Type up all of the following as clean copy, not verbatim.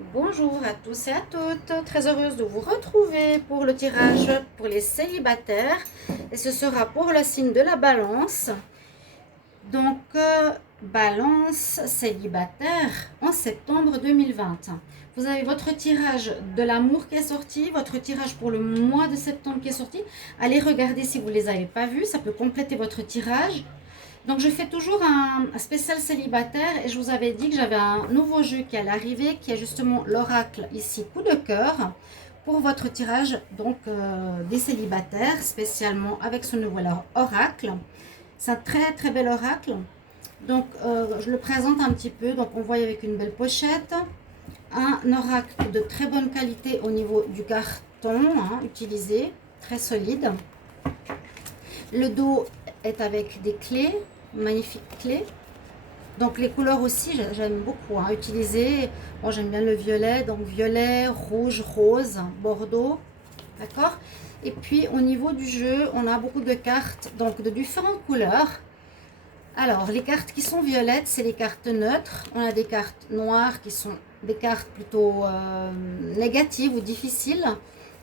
Bonjour à tous et à toutes, très heureuse de vous retrouver pour le tirage pour les célibataires et ce sera pour le signe de la balance. Donc, balance célibataire en septembre 2020. Vous avez votre tirage de l'amour qui est sorti, votre tirage pour le mois de septembre qui est sorti. Allez regarder si vous ne les avez pas vus, ça peut compléter votre tirage. Donc je fais toujours un spécial célibataire et je vous avais dit que j'avais un nouveau jeu qui allait arriver qui est justement l'oracle ici coup de cœur pour votre tirage donc des célibataires spécialement avec ce nouvel oracle. C'est un très très bel oracle. Donc je le présente un petit peu. Donc on voit avec une belle pochette, un oracle de très bonne qualité au niveau du carton utilisé, très solide. Le dos est avec des clés, magnifiques clés. Donc les couleurs aussi, j'aime beaucoup utiliser. Bon, j'aime bien le violet, donc violet, rouge, rose, bordeaux, d'accord. Et puis au niveau du jeu, on a beaucoup de cartes, donc de différentes couleurs. Alors les cartes qui sont violettes, c'est les cartes neutres. On a des cartes noires qui sont des cartes plutôt négatives ou difficiles.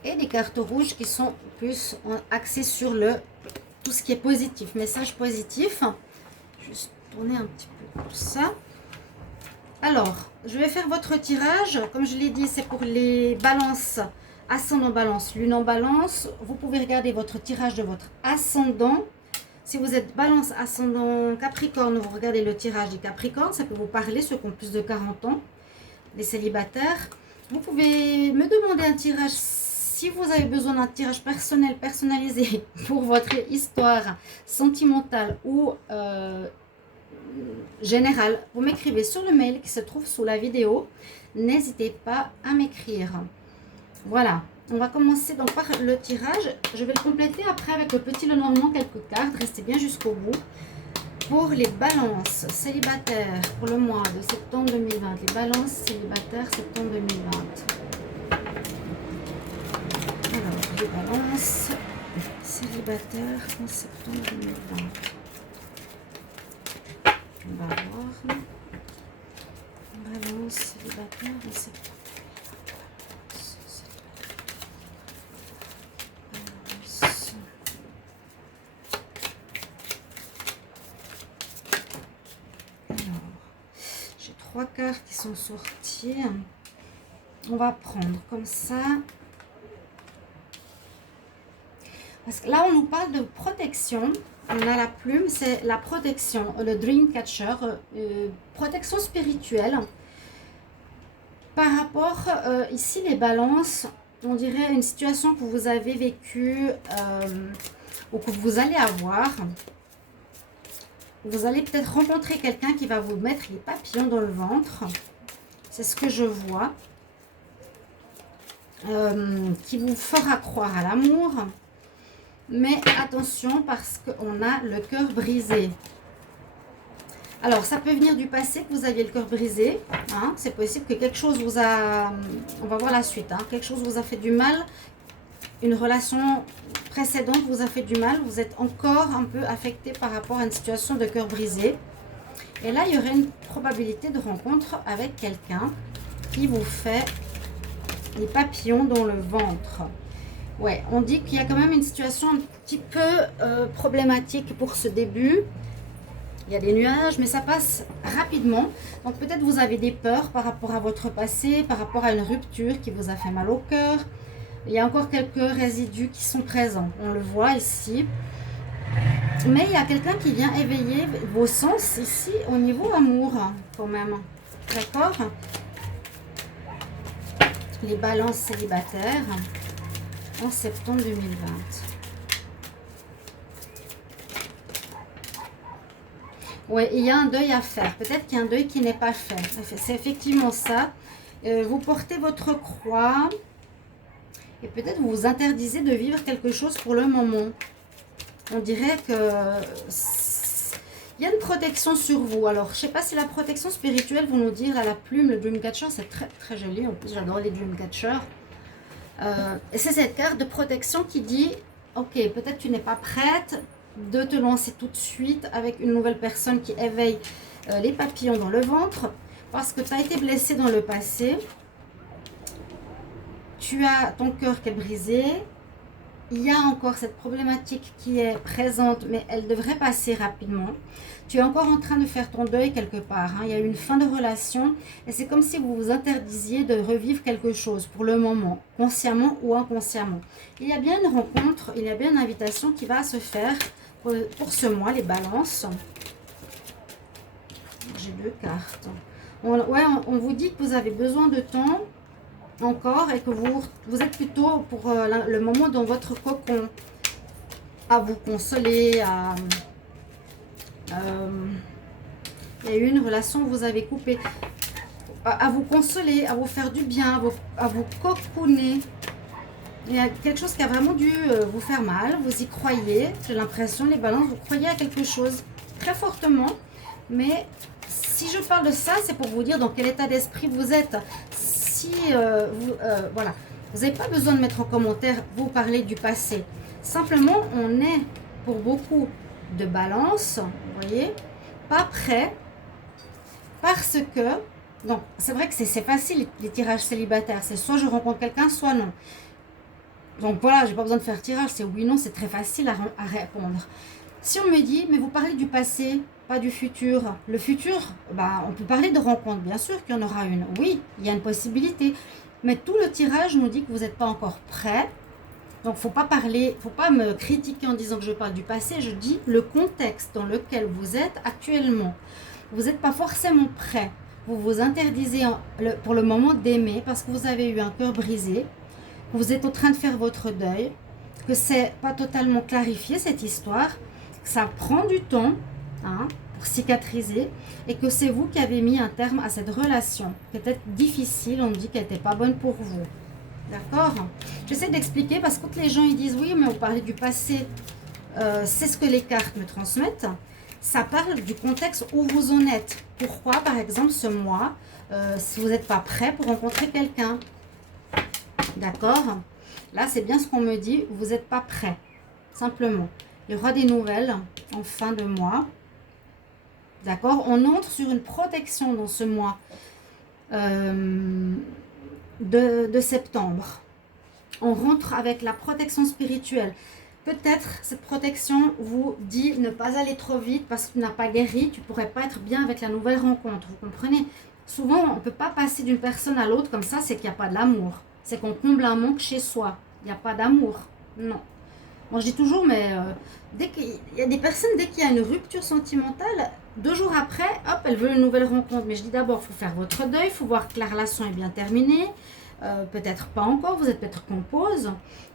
Et des cartes rouges qui sont plus axées sur tout ce qui est positif, message positif. Juste tourner un petit peu tout ça. Alors, je vais faire votre tirage. Comme je l'ai dit, c'est pour les balances, ascendant balance, lune en balance. Vous pouvez regarder votre tirage de votre ascendant. Si vous êtes balance, ascendant, capricorne, vous regardez le tirage du capricorne. Ça peut vous parler, ceux qui ont plus de 40 ans, les célibataires. Vous pouvez me demander un tirage si vous avez besoin d'un tirage personnel, personnalisé pour votre histoire sentimentale ou générale, vous m'écrivez sur le mail qui se trouve sous la vidéo. N'hésitez pas à m'écrire. Voilà, on va commencer donc par le tirage. Je vais le compléter après avec le petit Lenormand, quelques cartes. Restez bien jusqu'au bout. Pour les balances célibataires pour le mois de septembre 2020, les balances célibataires septembre 2020. Alors, les balances célibataires en septembre 2020. On va voir. Balance célibataire en septembre. J'ai 3 cartes qui sont sorties. On va prendre comme ça. Parce que là, on nous parle de protection. On a la plume, c'est la protection, le Dreamcatcher, protection spirituelle. Par rapport, ici, les balances, on dirait une situation que vous avez vécue ou que vous allez avoir. Vous allez peut-être rencontrer quelqu'un qui va vous mettre les papillons dans le ventre. C'est ce que je vois. Qui vous fera croire à l'amour. Mais attention parce qu'on a le cœur brisé. Alors, ça peut venir du passé que vous aviez le cœur brisé. C'est possible que quelque chose vous a... On va voir la suite. Quelque chose vous a fait du mal. Une relation précédente vous a fait du mal. Vous êtes encore un peu affecté par rapport à une situation de cœur brisé. Et là, il y aurait une probabilité de rencontre avec quelqu'un qui vous fait les papillons dans le ventre. Ouais, on dit qu'il y a quand même une situation un petit peu problématique pour ce début. Il y a des nuages, mais ça passe rapidement. Donc peut-être vous avez des peurs par rapport à votre passé, par rapport à une rupture qui vous a fait mal au cœur. Il y a encore quelques résidus qui sont présents. On le voit ici. Mais il y a quelqu'un qui vient éveiller vos sens ici au niveau amour, quand même. D'accord? Les balances célibataires en septembre 2020. Oui, il y a un deuil à faire. Peut-être qu'il y a un deuil qui n'est pas fait. C'est effectivement ça. Vous portez votre croix et peut-être vous vous interdisez de vivre quelque chose pour le moment. On dirait que il y a une protection sur vous. Alors, je ne sais pas si la protection spirituelle, vous nous dire là, la plume, le Dreamcatcher, c'est très très joli. En plus, j'adore les Dreamcatchers. Et c'est cette carte de protection qui dit, ok, peut-être tu n'es pas prête de te lancer tout de suite avec une nouvelle personne qui éveille les papillons dans le ventre parce que tu as été blessé dans le passé. tu as ton cœur qui est brisé. Il y a encore cette problématique qui est présente, mais elle devrait passer rapidement. Tu es encore en train de faire ton deuil quelque part. Hein. Il y a eu une fin de relation et c'est comme si vous vous interdisiez de revivre quelque chose pour le moment, consciemment ou inconsciemment. Il y a bien une rencontre, il y a bien une invitation qui va se faire pour ce mois, les balances. J'ai 2 cartes. On vous dit que vous avez besoin de temps encore et que vous êtes plutôt pour le moment dans votre cocon à vous consoler, il y a eu une relation que vous avez coupée, à vous consoler, à vous faire du bien, à vous cocooner. Il y a quelque chose qui a vraiment dû vous faire mal, vous y croyez, j'ai l'impression, les balances, vous croyez à quelque chose très fortement, mais si je parle de ça, c'est pour vous dire dans quel état d'esprit vous êtes. Si voilà, vous n'avez pas besoin de mettre en commentaire, vous parlez du passé. Simplement, on est pour beaucoup de balance, vous voyez, pas prêt, parce que, donc c'est vrai que c'est facile les tirages célibataires, c'est soit je rencontre quelqu'un, soit non. Donc voilà, j'ai pas besoin de faire tirage, c'est oui, non, c'est très facile à répondre. Si on me dit, mais vous parlez du passé, pas du futur. Le futur, bah, on peut parler de rencontre, bien sûr qu'il y en aura une. Oui, il y a une possibilité. Mais tout le tirage nous dit que vous n'êtes pas encore prêt. Donc, faut pas parler, faut pas me critiquer en disant que je parle du passé. Je dis le contexte dans lequel vous êtes actuellement. Vous n'êtes pas forcément prêt. Vous vous interdisez pour le moment d'aimer parce que vous avez eu un cœur brisé. Vous êtes en train de faire votre deuil. Que c'est pas totalement clarifié cette histoire. Que ça prend du temps. Hein, pour cicatriser, et que c'est vous qui avez mis un terme à cette relation qui était difficile, on dit qu'elle n'était pas bonne pour vous. D'accord? J'essaie d'expliquer parce que quand les gens ils disent oui, mais on parlait du passé, c'est ce que les cartes me transmettent. Ça parle du contexte où vous en êtes. Pourquoi, par exemple, ce mois, si vous n'êtes pas prêt pour rencontrer quelqu'un. D'accord? Là, c'est bien ce qu'on me dit, vous n'êtes pas prêt. Simplement. Il y aura des nouvelles en fin de mois. D'accord? On entre sur une protection dans ce mois de septembre. On rentre avec la protection spirituelle. Peut-être cette protection vous dit ne pas aller trop vite parce que tu n'as pas guéri, tu ne pourrais pas être bien avec la nouvelle rencontre. Vous comprenez? Souvent, on ne peut pas passer d'une personne à l'autre comme ça, c'est qu'il n'y a pas de l'amour. C'est qu'on comble un manque chez soi. Il n'y a pas d'amour. Non. Moi, je dis toujours, mais dès qu'il y a des personnes, dès qu'il y a une rupture sentimentale, 2 jours après, hop, elles veulent une nouvelle rencontre. Mais je dis d'abord, il faut faire votre deuil, il faut voir que la relation est bien terminée. Peut-être pas encore, vous êtes peut-être en pause.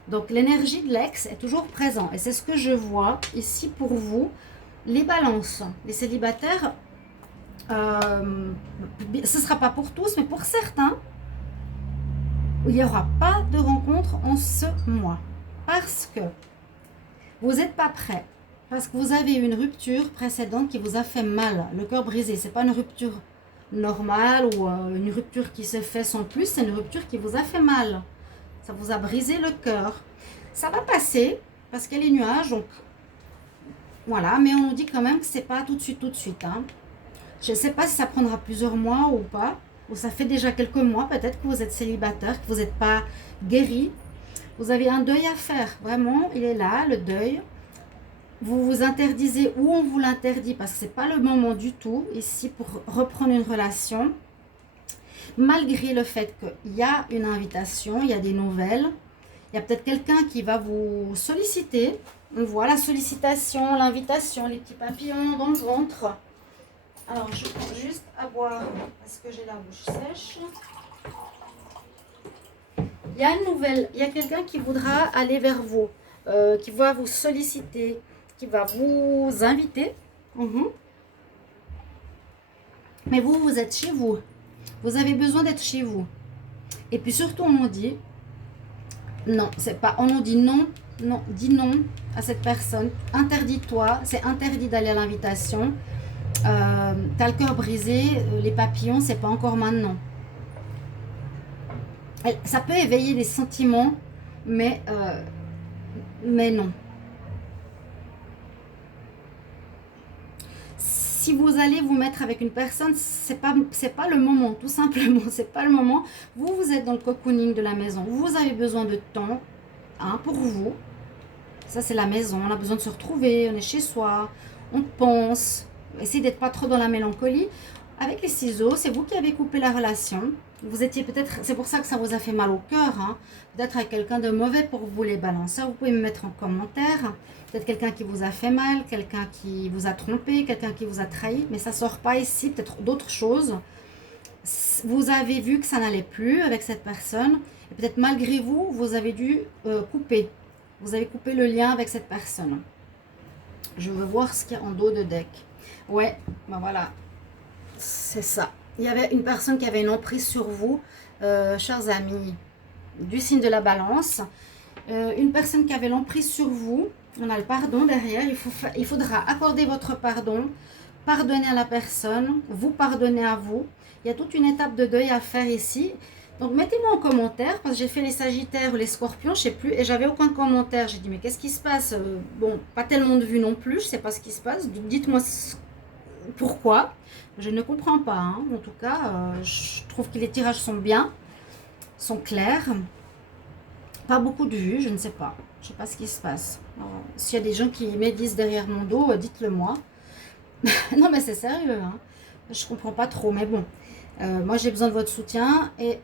Donc, l'énergie de l'ex est toujours présente. Et c'est ce que je vois ici pour vous. Les balances, les célibataires, ce ne sera pas pour tous, mais pour certains, il n'y aura pas de rencontre en ce mois. Parce que vous n'êtes pas prêt, parce que vous avez eu une rupture précédente qui vous a fait mal, le cœur brisé. Ce n'est pas une rupture normale ou une rupture qui se fait sans plus, c'est une rupture qui vous a fait mal. Ça vous a brisé le cœur. Ça va passer, parce qu'il y a les nuages, donc voilà, mais on nous dit quand même que ce n'est pas tout de suite. Hein. Je ne sais pas si ça prendra plusieurs mois ou pas, ou ça fait déjà quelques mois peut-être que vous êtes célibataire, que vous n'êtes pas guéri. Vous avez un deuil à faire, vraiment, il est là, le deuil. Vous vous interdisez ou on vous l'interdit parce que ce n'est pas le moment du tout ici pour reprendre une relation. Malgré le fait qu'il y a une invitation, il y a des nouvelles, il y a peut-être quelqu'un qui va vous solliciter. On voit la sollicitation, l'invitation, les petits papillons dans le ventre. Alors, je prends juste à boire parce que j'ai la bouche sèche. Il y a une nouvelle, il y a quelqu'un qui voudra aller vers vous, qui va vous solliciter, qui va vous inviter. Mais vous, vous êtes chez vous. Vous avez besoin d'être chez vous. Et puis surtout, on nous dit, non, c'est pas, on nous dit non, non, dis non à cette personne. Interdis-toi, c'est interdit d'aller à l'invitation. T'as le cœur brisé, les papillons, c'est pas encore maintenant. Ça peut éveiller des sentiments, mais non. si vous allez vous mettre avec une personne, c'est pas le moment, tout simplement, c'est pas le moment. Vous êtes dans le cocooning de la maison, vous avez besoin de temps, hein, pour vous. Ça, c'est la maison, on a besoin de se retrouver, on est chez soi, on pense. Essayez d'être pas trop dans la mélancolie. Avec les ciseaux, c'est vous qui avez coupé la relation. Vous étiez peut-être, c'est pour ça que ça vous a fait mal au cœur, hein, d'être avec quelqu'un de mauvais pour vous, les balances. Ça, vous pouvez me mettre en commentaire. Peut-être quelqu'un qui vous a fait mal, quelqu'un qui vous a trompé, quelqu'un qui vous a trahi, mais ça sort pas ici, peut-être d'autres choses. Vous avez vu que ça n'allait plus avec cette personne, et peut-être malgré vous, vous avez dû couper. Vous avez coupé le lien avec cette personne. Je veux voir ce qu'il y a en dos de deck. Ouais, ben voilà, c'est ça. Il y avait une personne qui avait une emprise sur vous, chers amis, du signe de la balance. Une personne qui avait l'emprise sur vous. On a le pardon derrière. Il faudra accorder votre pardon, pardonner à la personne, vous pardonner à vous. Il y a toute une étape de deuil à faire ici. Donc mettez-moi en commentaire, parce que j'ai fait les Sagittaires ou les Scorpions, je sais plus, et j'avais aucun commentaire. J'ai dit mais qu'est-ce qui se passe? Bon, pas tellement de vues non plus, je sais pas ce qui se passe. Dites-moi pourquoi. Je ne comprends pas, hein. En tout cas, je trouve que les tirages sont bien, sont clairs. Pas beaucoup de vues, je ne sais pas. Je sais pas ce qui se passe. S'il y a des gens qui médisent derrière mon dos, dites-le moi. Non mais c'est sérieux, hein. Je comprends pas trop, mais bon. Moi j'ai besoin de votre soutien. Et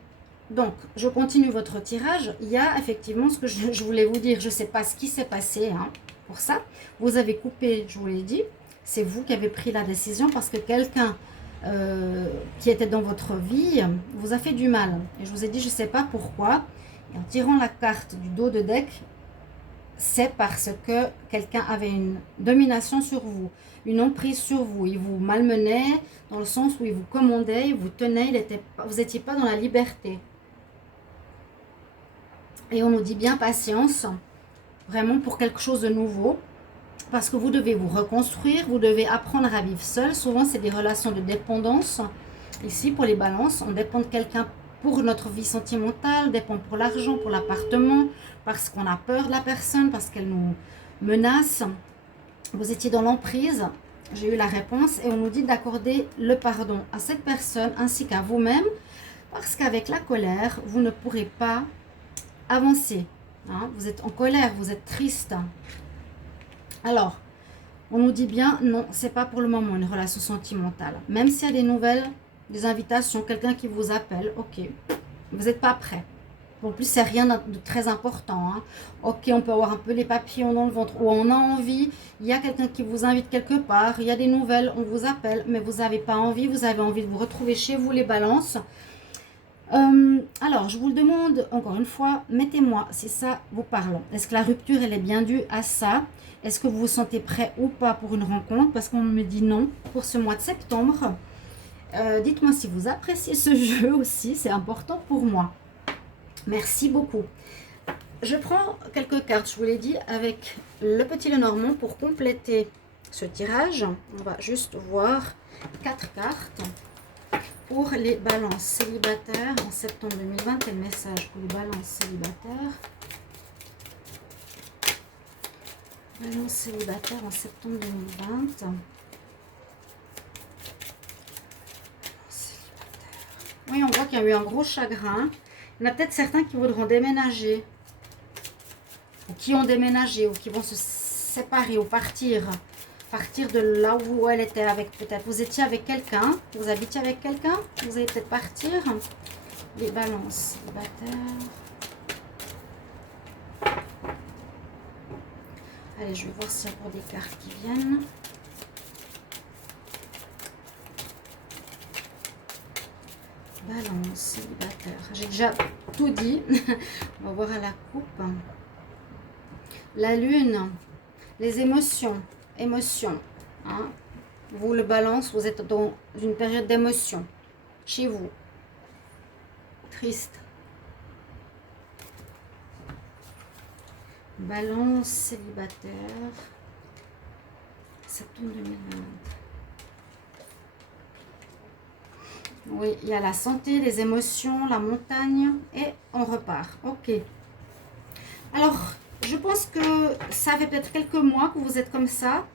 donc, je continue votre tirage. Il y a effectivement ce que je voulais vous dire. Je ne sais pas ce qui s'est passé, hein, pour ça. Vous avez coupé, je vous l'ai dit. C'est vous qui avez pris la décision parce que quelqu'un qui était dans votre vie vous a fait du mal. Et je vous ai dit, je ne sais pas pourquoi. Et en tirant la carte du dos de deck, c'est parce que quelqu'un avait une domination sur vous, une emprise sur vous. Il vous malmenait dans le sens où il vous commandait, il vous tenait, vous n'étiez pas dans la liberté. Et on nous dit bien patience, vraiment pour quelque chose de nouveau. Parce que vous devez vous reconstruire, vous devez apprendre à vivre seul. Souvent, c'est des relations de dépendance. Ici, pour les balances, on dépend de quelqu'un pour notre vie sentimentale, dépend pour l'argent, pour l'appartement, parce qu'on a peur de la personne, parce qu'elle nous menace. Vous étiez dans l'emprise, j'ai eu la réponse, et on nous dit d'accorder le pardon à cette personne ainsi qu'à vous-même, parce qu'avec la colère, vous ne pourrez pas avancer. Hein? Vous êtes en colère, vous êtes triste. Alors, on nous dit bien, non, c'est pas pour le moment une relation sentimentale. Même s'il y a des nouvelles, des invitations, quelqu'un qui vous appelle, ok, vous n'êtes pas prêt. En plus, c'est rien de très important. Hein. Ok, on peut avoir un peu les papillons dans le ventre, ou on a envie, il y a quelqu'un qui vous invite quelque part, il y a des nouvelles, on vous appelle, mais vous n'avez pas envie, vous avez envie de vous retrouver chez vous, les balances. Alors, je vous le demande encore une fois, mettez-moi si ça vous parle. Est-ce que la rupture, elle est bien due à ça? Est-ce que vous vous sentez prêt ou pas pour une rencontre? Parce qu'on me dit non pour ce mois de septembre. Dites-moi si vous appréciez ce jeu aussi, c'est important pour moi. Merci beaucoup. Je prends quelques cartes, je vous l'ai dit, avec le petit Lenormand pour compléter ce tirage. On va juste voir 4 cartes. Pour les balances célibataires en septembre 2020, quel message pour les balances célibataires? Balance célibataire en septembre 2020. Oui, on voit qu'il y a eu un gros chagrin. Il y en a peut-être certains qui voudront déménager, ou qui ont déménagé, ou qui vont se séparer ou partir de là où elle était avec, peut-être. Vous étiez avec quelqu'un, vous habitiez avec quelqu'un, vous allez peut-être partir. Les balances célibataires. Allez, je vais voir s'il y a pour des cartes qui viennent. Balance célibataire. J'ai déjà tout dit. On va voir à la coupe. La lune, les émotions. Émotion. Hein? Vous, le balance, vous êtes dans une période d'émotion. Chez vous. Triste. Balance célibataire. Septembre 2020. Oui, il y a la santé, les émotions, la montagne. Et on repart. Ok. Alors, je pense que ça fait peut-être quelques mois que vous êtes comme ça.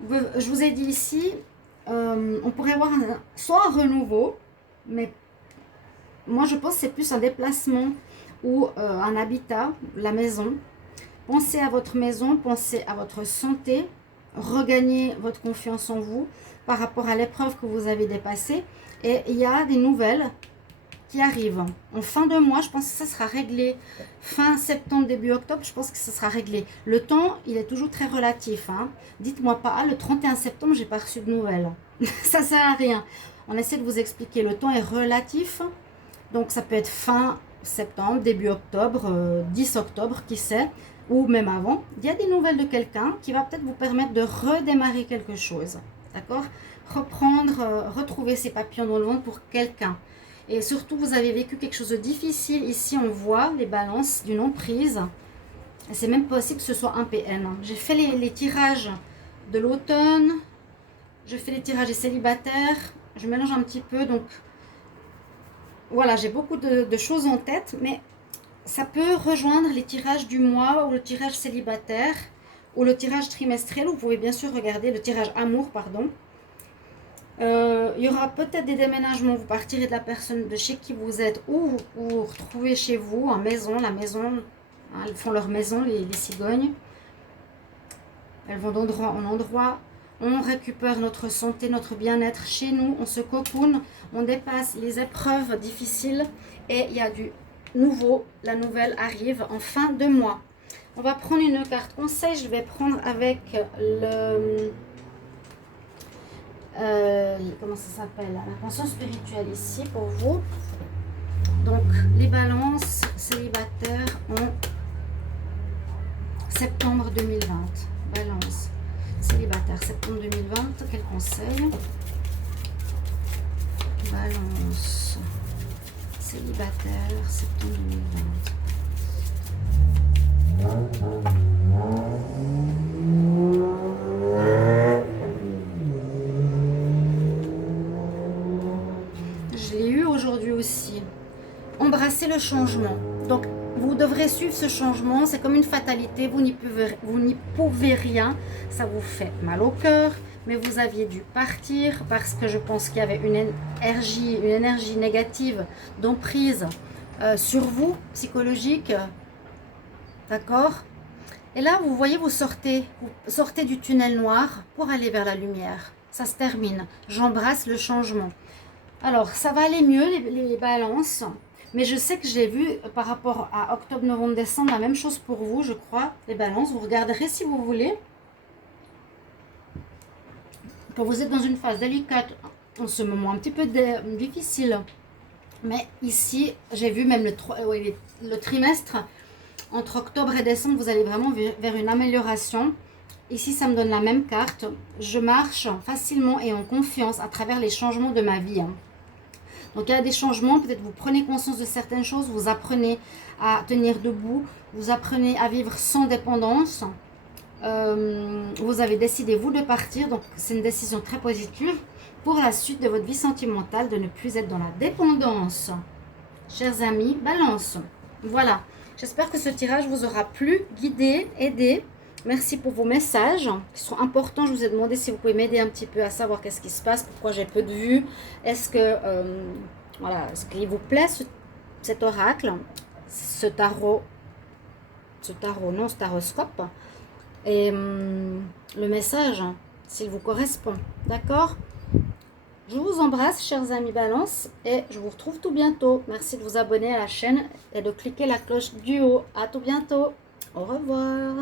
Je vous ai dit ici, on pourrait avoir soit un renouveau, mais moi je pense que c'est plus un déplacement ou un habitat, la maison. Pensez à votre maison, pensez à votre santé, regagnez votre confiance en vous par rapport à l'épreuve que vous avez dépassée. Et il y a des nouvelles qui arrivent. En fin de mois, je pense que ça sera réglé. Fin septembre, début octobre, je pense que ça sera réglé. Le temps, il est toujours très relatif. Hein. Dites-moi pas, le 31 septembre, j'ai pas reçu de nouvelles. Ça sert à rien. On essaie de vous expliquer. Le temps est relatif. Donc, ça peut être fin septembre, début octobre, 10 octobre, qui sait, ou même avant. Il y a des nouvelles de quelqu'un qui va peut-être vous permettre de redémarrer quelque chose. D'accord? Reprendre, retrouver ses papillons dans le ventre pour quelqu'un. Et surtout, vous avez vécu quelque chose de difficile. Ici, on voit les balances d'une emprise. Et c'est même possible que ce soit un PN. J'ai fait les tirages de l'automne. Je fais les tirages des célibataires. Je mélange un petit peu. Donc, voilà, j'ai beaucoup de choses en tête. Mais ça peut rejoindre les tirages du mois ou le tirage célibataire ou le tirage trimestriel. Vous pouvez bien sûr regarder le tirage amour, pardon. Il y aura peut-être des déménagements, vous partirez de la personne de chez qui vous êtes ou vous retrouvez chez vous en maison, la maison, hein, elles font leur maison, les cigognes. Elles vont d'endroit en endroit, on récupère notre santé, notre bien-être chez nous, on se cocoon, on dépasse les épreuves difficiles et il y a du nouveau, la nouvelle arrive en fin de mois. On va prendre une carte conseil, je vais prendre avec le... comment ça s'appelle, la pension spirituelle ici pour vous. Donc les balances célibataires en septembre 2020. Balance célibataire septembre 2020, quel conseil? Balance célibataire septembre 2020. Aujourd'hui aussi, embrasser le changement. Donc vous devrez suivre ce changement, c'est comme une fatalité, vous n'y pouvez rien, ça vous fait mal au cœur, mais vous aviez dû partir parce que je pense qu'il y avait une énergie négative d'emprise sur vous, psychologique, d'accord? Et là vous voyez, vous sortez du tunnel noir pour aller vers la lumière, ça se termine, j'embrasse le changement. Alors, ça va aller mieux, les balances. Mais je sais que j'ai vu par rapport à octobre, novembre, décembre, la même chose pour vous, je crois, les balances. Vous regarderez si vous voulez. Quand vous êtes dans une phase délicate, en ce moment un petit peu difficile. Mais ici, j'ai vu même le trimestre, entre octobre et décembre, vous allez vraiment vers une amélioration. Ici, ça me donne la même carte. Je marche facilement et en confiance à travers les changements de ma vie. Donc, il y a des changements. Peut-être vous prenez conscience de certaines choses. Vous apprenez à tenir debout. Vous apprenez à vivre sans dépendance. Vous avez décidé, vous, de partir. Donc, c'est une décision très positive pour la suite de votre vie sentimentale, de ne plus être dans la dépendance. Chers amis, balance. Voilà. J'espère que ce tirage vous aura plu, guidé, aidé. Merci pour vos messages qui sont importants. Je vous ai demandé si vous pouvez m'aider un petit peu à savoir qu'est-ce qui se passe, pourquoi j'ai peu de vues. Est-ce que voilà, est-ce qu'il vous plaît cet oracle, ce taroscope et le message, s'il vous correspond. D'accord? Je vous embrasse, chers amis Balance, et je vous retrouve tout bientôt. Merci de vous abonner à la chaîne et de cliquer la cloche du haut. À tout bientôt. Au revoir.